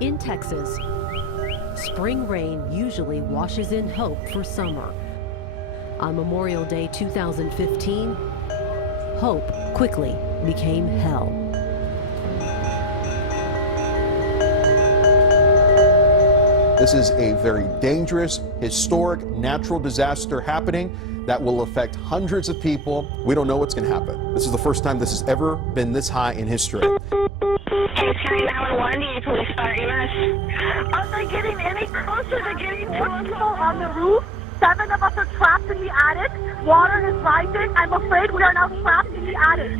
In Texas, spring rain usually washes in hope for summer. On Memorial Day 2015, hope quickly became hell. This is a very dangerous, historic natural disaster happening that will affect hundreds of people. We don't know what's going to happen. This is the first time this has ever been this high in history. Hey, County 911, do you police fire EMS? Are they getting any closer to getting to us on the roof? 7 of us are trapped in the attic. Water is rising. I'm afraid we are now trapped in the attic.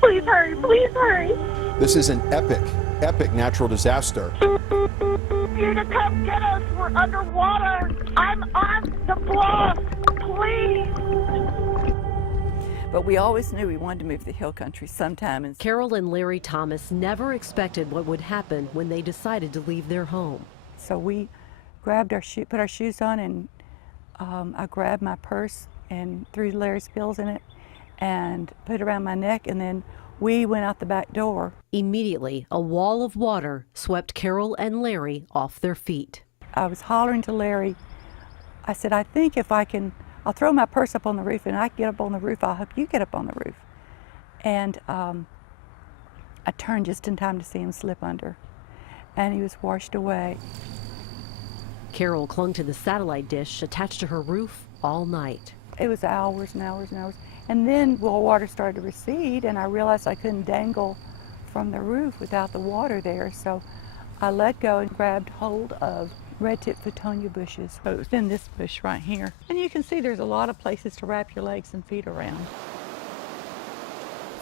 Please hurry, please hurry. This is an epic natural disaster. You need to come get us. We're underwater. I'm on the bluff. Please. But we always knew we wanted to move to the hill country sometime. And Carol and Larry Thomas never expected what would happen when they decided to leave their home. so we grabbed our put our shoes on, and I grabbed my purse and threw Larry's bills in it and put it around my neck, and then we went out the back door. Immediately, a wall of water swept Carol and Larry off their feet. I was hollering to Larry. I said, I think if I can, I'll throw my purse up on the roof, and I can get up on the roof, I'll help you get up on the roof. And I turned just in time to see him slip under, and he was washed away. Carol clung to the satellite dish attached to her roof all night. It was hours and hours and hours. And then, well, water started to recede, and I realized I couldn't dangle from the roof without the water there. So I let go and grabbed hold of red-tip Photonia bushes. So it was in this bush right here. And you can see there's a lot of places to wrap your legs and feet around.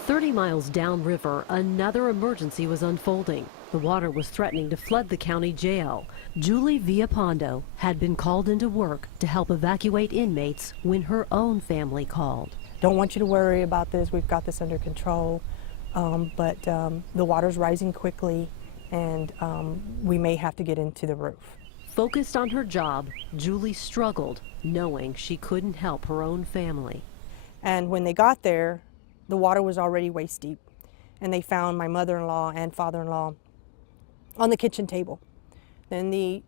30 miles downriver, another emergency was unfolding. The water was threatening to flood the county jail. Julie Villapondo had been called into work to help evacuate inmates when her own family called. Don't want you to worry about this. We've got this under control. But the water's rising quickly, and we may have to get into the roof. Focused on her job, Julie struggled, knowing she couldn't help her own family. And when they got there, the water was already waist deep, and they found my mother-in-law and father-in-law on the kitchen table. Then the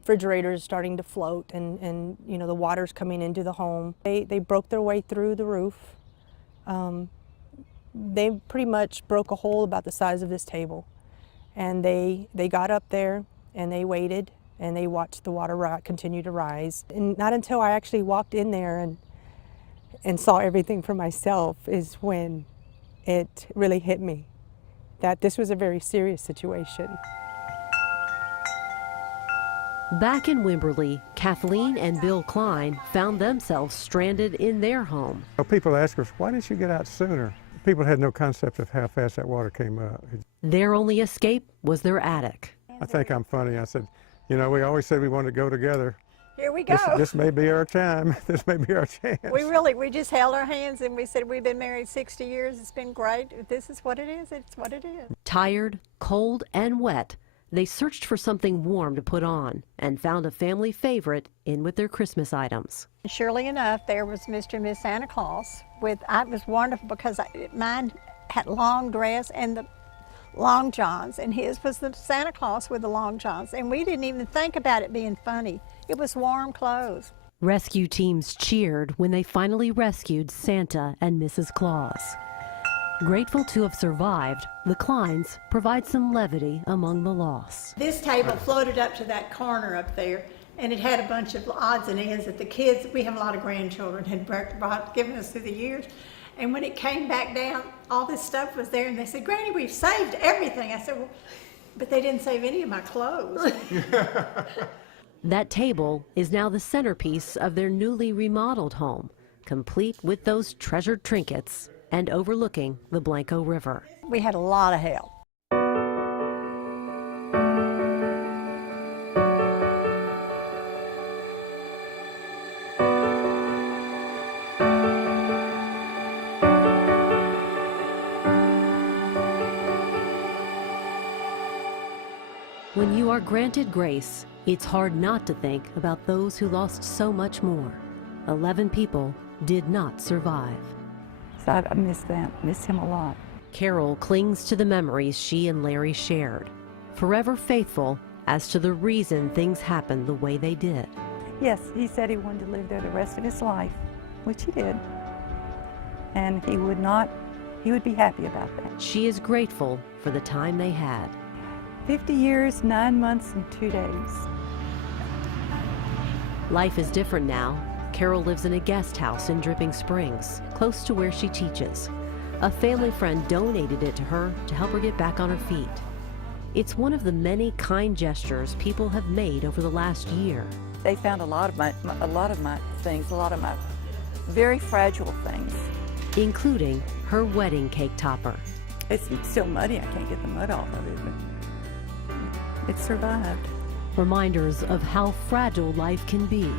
refrigerator is starting to float, and you know, the water's coming into the home. They broke their way through the roof. They pretty much broke a hole about the size of this table, and they got up there and they waited and they watched the water continue to rise. And not until I actually walked in there and saw everything for myself is when it really hit me that this was a very serious situation. Back in Wimberley, Kathleen and Bill Klein found themselves stranded in their home. People ask us, why didn't you get out sooner? People had no concept of how fast that water came up. Their only escape was their attic. I think I'm funny. I said, you know, we always said we wanted to go together. Here we go. This may be our time. This may be our chance. We just held our hands and we said, we've been married 60 years. It's been great. If this is what it is, it's what it is. Tired, cold, and wet, they searched for something warm to put on and found a family favorite in with their Christmas items. Surely enough, there was Mr. and Miss Santa Claus. It was wonderful because mine had long dress and the long johns, and his was the Santa Claus with the long johns. And we didn't even think about it being funny. It was warm clothes. Rescue teams cheered when they finally rescued Santa and Mrs. Claus. Grateful to have survived, the Kleins provide some levity among the loss. This table floated up to that corner up there, and it had a bunch of odds and ends that the kids, we have a lot of grandchildren, had given us through the years. And when it came back down, all this stuff was there, and they said, Granny, we've saved everything. I said, well, but they didn't save any of my clothes. That table is now the centerpiece of their newly remodeled home, complete with those treasured trinkets and overlooking the Blanco River. We had a lot of help. When you are granted grace, it's hard not to think about those who lost so much more. 11 people did not survive. So I miss him a lot. Carol clings to the memories she and Larry shared, forever faithful as to the reason things happened the way they did. Yes, he said he wanted to live there the rest of his life, which he did. And he would be happy about that. She is grateful for the time they had. 50 years, 9 months, and 2 days. Life is different now. Carol lives in a guest house in Dripping Springs, close to where she teaches. A family friend donated it to her to help her get back on her feet. It's one of the many kind gestures people have made over the last year. They found a lot of my things, a lot of my very fragile things. Including her wedding cake topper. It's still muddy, I can't get the mud off of it, but it survived. Reminders of how fragile life can be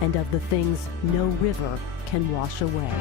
and of the things no river can wash away.